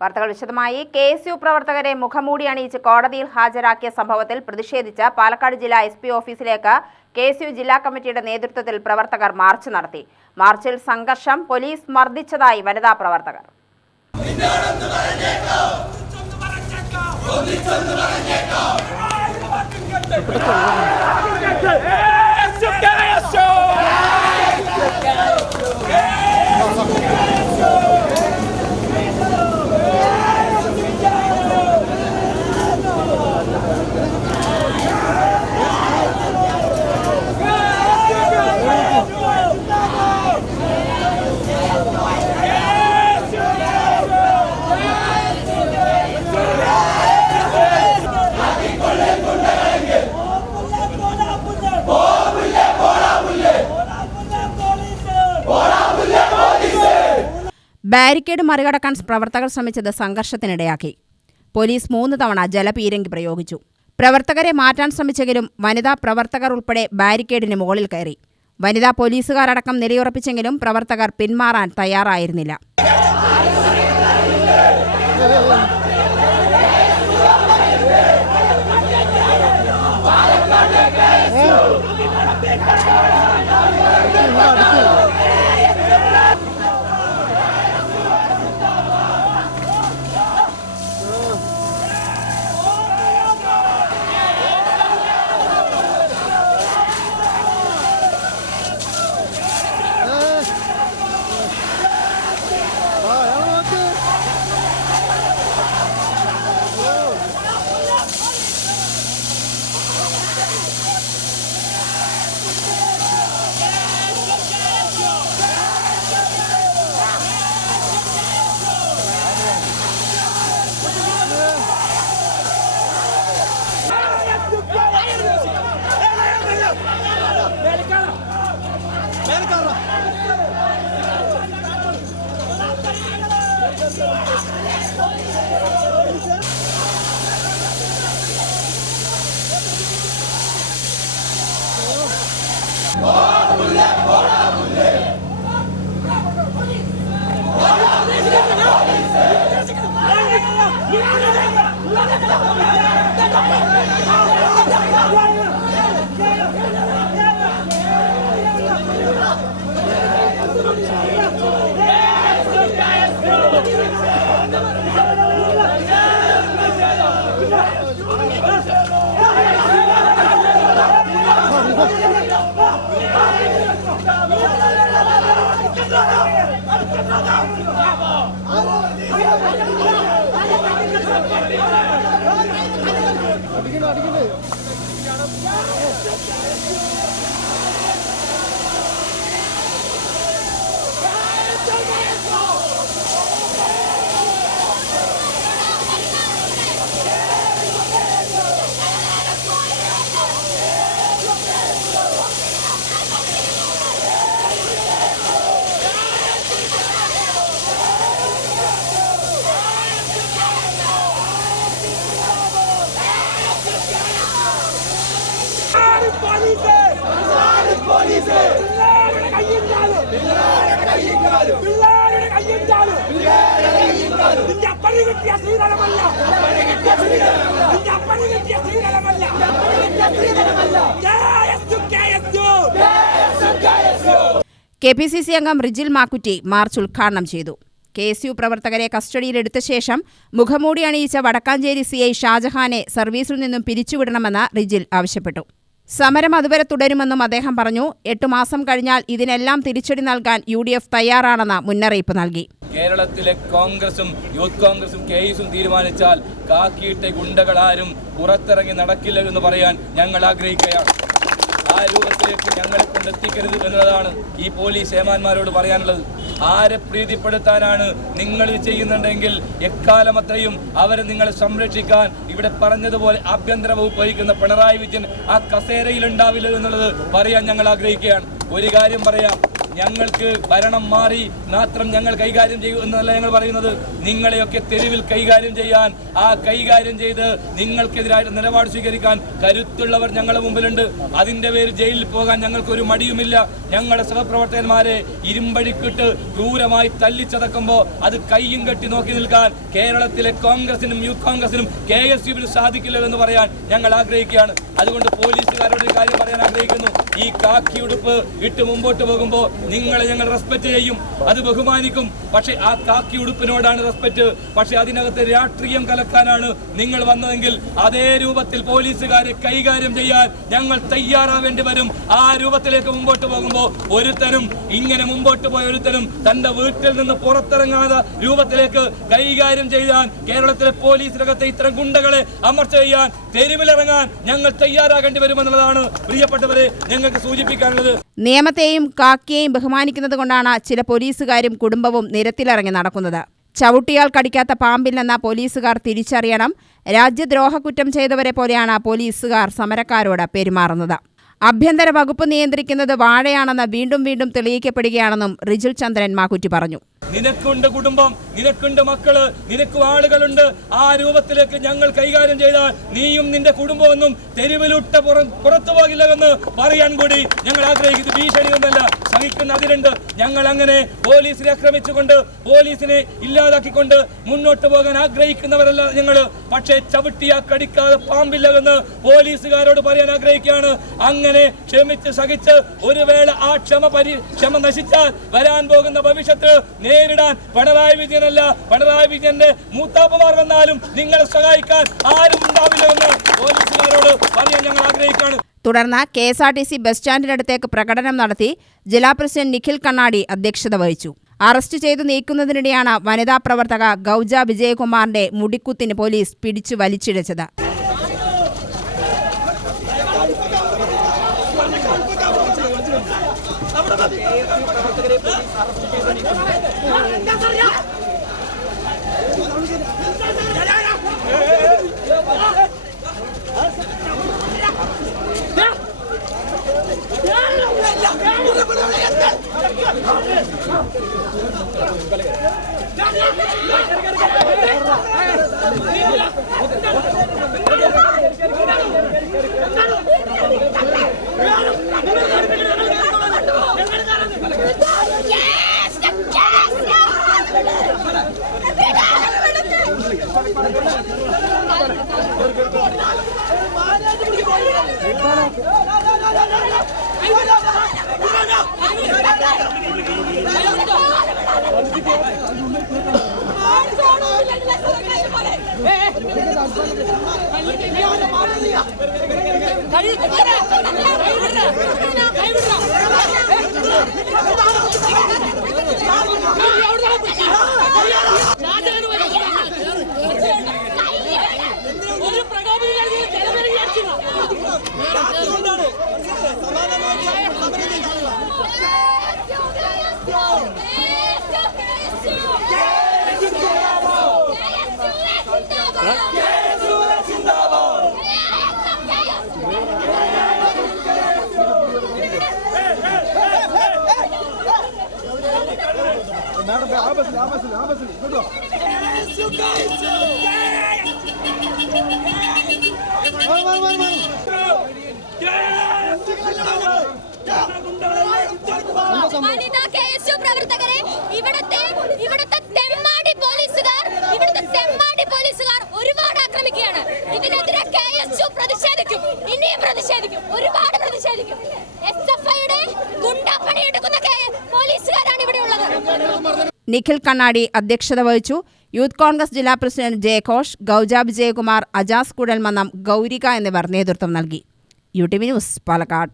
വാർത്തകൾ വിശദമായി. KSU പ്രവർത്തകരെ മുഖംമൂടി അണിയിച്ച് കോടതിയിൽ ഹാജരാക്കിയ സംഭവത്തിൽ പ്രതിഷേധിച്ച് പാലക്കാട് ജില്ലാ SP ഓഫീസിലേക്ക് KSU ജില്ലാ കമ്മിറ്റിയുടെ നേതൃത്വത്തിൽ പ്രവർത്തകർ മാർച്ച് നടത്തി. മാർച്ചിൽ സംഘർഷം, പോലീസ് മർദ്ദിച്ചതായി വനിതാ പ്രവർത്തകർ. ബാരിക്കേഡ് മറികടക്കാൻ പ്രവർത്തകർ ശ്രമിച്ചത് സംഘർഷത്തിനിടയാക്കി. പോലീസ് 3 തവണ ജലപീരങ്കി പ്രയോഗിച്ചു. പ്രവർത്തകരെ മാറ്റാൻ ശ്രമിച്ചെങ്കിലും വനിതാ പ്രവർത്തകർ ഉൾപ്പെടെ ബാരിക്കേഡിന് മുകളിൽ കയറി. വനിതാ പോലീസുകാരടക്കം നിലയുറപ്പിച്ചെങ്കിലും പ്രവർത്തകർ പിന്മാറാൻ തയ്യാറായിരുന്നില്ല. KPCC അംഗം റിജിൽ മാക്കുറ്റി മാർച്ച് ഉദ്ഘാടനം ചെയ്തു. KSU പ്രവർത്തകരെ കസ്റ്റഡിയിലെടുത്ത ശേഷം മുഖംമൂടി അണിയിച്ച വടക്കാഞ്ചേരി CI ഷാജഹാനെ സർവീസിൽ നിന്നും പിരിച്ചുവിടണമെന്ന് റിജിൽ ആവശ്യപ്പെട്ടു. സമരം അതുവരെ തുടരുമെന്നും അദ്ദേഹം പറഞ്ഞു. 8 മാസം കഴിഞ്ഞാൽ ഇതിനെല്ലാം തിരിച്ചടി നൽകാൻ UDF തയ്യാറാണെന്ന് മുന്നറിയിപ്പ് നൽകി. കേരളത്തിലെ കോൺഗ്രസും യൂത്ത് കോൺഗ്രസും KSUം തീരുമാനിച്ചാൽ കാക്കിയിട്ട ഗുണ്ടകളാരും പുറത്തിറങ്ങി നടക്കില്ല എന്ന് പറയാൻ ഞങ്ങൾ ആഗ്രഹിക്കുകയാണ്. ആ രൂപത്തിലേക്ക് ഞങ്ങളെ കൊണ്ടെത്തിക്കരുത് എന്നതാണ് ഈ പോലീസ് ഏമാന്മാരോട് പറയാനുള്ളത്. ആരെ പ്രീതിപ്പെടുത്താനാണ് നിങ്ങൾ ചെയ്യുന്നുണ്ടെങ്കിൽ എക്കാലം അത്രയും അവരെ നിങ്ങളെ സംരക്ഷിക്കാൻ ഇവിടെ പറഞ്ഞതുപോലെ ആഭ്യന്തര വകുപ്പ് വഹിക്കുന്ന പിണറായി വിജയൻ ആ കസേരയിൽ ഉണ്ടാവില്ല എന്നുള്ളത് പറയാൻ ഞങ്ങൾ ആഗ്രഹിക്കുകയാണ്. ഒരു കാര്യം പറയാം, ഞങ്ങൾക്ക് ഭരണം മാറി മാത്രം ഞങ്ങൾ കൈകാര്യം ചെയ്യൂ എന്നല്ല ഞങ്ങൾ പറയുന്നത്. നിങ്ങളെയൊക്കെ തെരുവിൽ കൈകാര്യം ചെയ്യാൻ, ആ കൈകാര്യം ചെയ്ത് നിങ്ങൾക്കെതിരായിട്ട് നിലപാട് സ്വീകരിക്കാൻ കരുത്തുള്ളവർ ഞങ്ങളുടെ മുമ്പിലുണ്ട്. അതിന്റെ പേരിൽ ജയിലിൽ പോകാൻ ഞങ്ങൾക്കൊരു മടിയുമില്ല. ഞങ്ങളുടെ സഹപ്രവർത്തകന്മാരെ ഇരുമ്പടിക്കിട്ട് ക്രൂരമായി തല്ലിച്ചതക്കുമ്പോൾ അത് കയ്യും കെട്ടി നോക്കി നിൽക്കാൻ കേരളത്തിലെ കോൺഗ്രസിനും യൂത്ത് കോൺഗ്രസിനും KSUവിനും സാധിക്കില്ലെന്ന് പറയാൻ ഞങ്ങൾ ആഗ്രഹിക്കുകയാണ്. അതുകൊണ്ട് പോലീസുകാരോട് ഒരു കാര്യം പറയാൻ ആഗ്രഹിക്കുന്നു. ഈ കാക്കി ഉടുപ്പ് ഇട്ട് മുമ്പോട്ട് പോകുമ്പോൾ നിങ്ങളെ ഞങ്ങൾ റെസ്പെക്ട് ചെയ്യും, അത് ബഹുമാനിക്കും. പക്ഷെ ആ കാക്കി ഉടുപ്പിനോടാണ് റെസ്പെക്ട്. പക്ഷെ അതിനകത്ത് രാഷ്ട്രീയം കലക്കാനാണ് നിങ്ങൾ വന്നതെങ്കിൽ അതേ രൂപത്തിൽ പോലീസുകാരെ കൈകാര്യം ചെയ്യാൻ ഞങ്ങൾ തയ്യാറാവേണ്ടി വരും. ആ രൂപത്തിലേക്ക് മുമ്പോട്ട് പോകുമ്പോൾ ഒരുത്തനും ഇങ്ങനെ മുമ്പോട്ട് പോയ ഒരുത്തനും തന്റെ വീട്ടിൽ നിന്ന് പുറത്തിറങ്ങാതെ രൂപത്തിലേക്ക് കൈകാര്യം ചെയ്യാൻ കേരളത്തിലെ പോലീസിനകത്തെ ഇത്തരം ഗുണ്ടകളെ അമർച്ച ചെയ്യാൻ തെരുവിലിറങ്ങാൻ ഞങ്ങൾ തയ്യാറാകേണ്ടി വരുമെന്നുള്ളതാണ് പ്രിയപ്പെട്ടവരെ ഞങ്ങൾക്ക് സൂചിപ്പിക്കാനുള്ളത്. നിയമത്തെയും കാക്കിയെയും ബഹുമാനിക്കുന്നത് കൊണ്ടാണ് ചില പോലീസുകാരും കുടുംബവും നിരത്തിലിറങ്ങി നടക്കുന്നത്. ചവിട്ടിയാൽ കടിക്കാത്ത പാമ്പില്ലെന്ന പോലീസുകാർ തിരിച്ചറിയണം. രാജ്യദ്രോഹ കുറ്റം ചെയ്തവരെ പോലെയാണ് പോലീസുകാർ സമരക്കാരോട് പെരുമാറുന്നത്. ആഭ്യന്തര വകുപ്പ് നിയന്ത്രിക്കുന്നത് വാഴയാണെന്ന് വീണ്ടും വീണ്ടും തെളിയിക്കപ്പെടുകയാണെന്നും റിജിൽ ചന്ദ്രൻ മാക്കുറ്റി പറഞ്ഞു. നിനക്കുണ്ട് കുടുംബം, നിനക്കുണ്ട് മക്കള്, നിനക്കും ആളുകളുണ്ട്. ആ രൂപത്തിലേക്ക് ഞങ്ങൾ കൈകാര്യം ചെയ്താൽ നീയും നിന്റെ കുടുംബമൊന്നും തെരുവിലുട്ട പുറത്തു പോകില്ല എന്ന് പറയാൻ കൂടി ഞങ്ങൾ ആഗ്രഹിക്കുന്നത്. ഭീഷണിയൊന്നല്ല, സഹിക്കുന്ന അതിലുണ്ട്. ഞങ്ങൾ അങ്ങനെ പോലീസിനെ ആക്രമിച്ചുകൊണ്ട് പോലീസിനെ ഇല്ലാതാക്കിക്കൊണ്ട് മുന്നോട്ട് പോകാൻ ആഗ്രഹിക്കുന്നവരല്ല ഞങ്ങൾ. പക്ഷേ ചവിട്ടിയാ കടിക്കാതെ പാമ്പില്ല എന്ന് പോലീസുകാരോട് പറയാൻ ആഗ്രഹിക്കുകയാണ്. അങ്ങനെ ക്ഷമിച്ച് സഹിച്ച് ഒരു വേള ആ ക്ഷമ നശിച്ചാൽ വരാൻ പോകുന്ന ഭവിഷ്യത്ത് നേരിടാൻ പിണറായി വിജയനല്ല, പിണറായി വിജയന്റെ മൂത്താപ്പമാർ വന്നാലും നിങ്ങളെ സഹായിക്കാൻ ആരും ഉണ്ടാവില്ലെന്ന് പോലീസുകാരോട് പറയാൻ ഞങ്ങൾ ആഗ്രഹിക്കുകയാണ്. തുടർന്ന് KSRTC ബസ് സ്റ്റാൻഡിനടുത്തേക്ക് പ്രകടനം നടത്തി ജില്ലാ പ്രസിഡന്റ് നിഖിൽ കണ്ണാടി അധ്യക്ഷത വഹിച്ചു. അറസ്റ്റ് ചെയ്തു നീക്കുന്നതിനിടെയാണ് വനിതാ പ്രവർത്തക ഗൗജ വിജയകുമാറിന്റെ മുടിക്കുത്തിന് പോലീസ് പിടിച്ചു വലിച്ചിഴച്ചത്. വനിതാ KSU പ്രവർത്തകരെ ഇവിടുത്തെ തെമ്മാടി പോലീസുകാർ ഒരുപാട് ആക്രമിക്കുകയാണ്. ഇതിനെതിരെ KSU പ്രതിഷേധിക്കും, ഇനിയും പ്രതിഷേധിക്കും, ഒരുപാട് പ്രതിഷേധിക്കും. SFIയുടെ ഗുണ്ടാപ്പണിയെടുക്കുന്ന പോലീസുകാരാണ് ഇവിടെ ഉള്ളത്. നിഖിൽ കണ്ണാടി അധ്യക്ഷത വഹിച്ചു. യൂത്ത് കോൺഗ്രസ് ജില്ലാ പ്രസിഡന്റ് ജയഘോഷ്, ഗൗജ വിജയകുമാർ, അജാസ് കുഴൽമന്നം, ഗൗരിക എന്നിവർ നേതൃത്വം നൽകി. UTV news, Palakkad.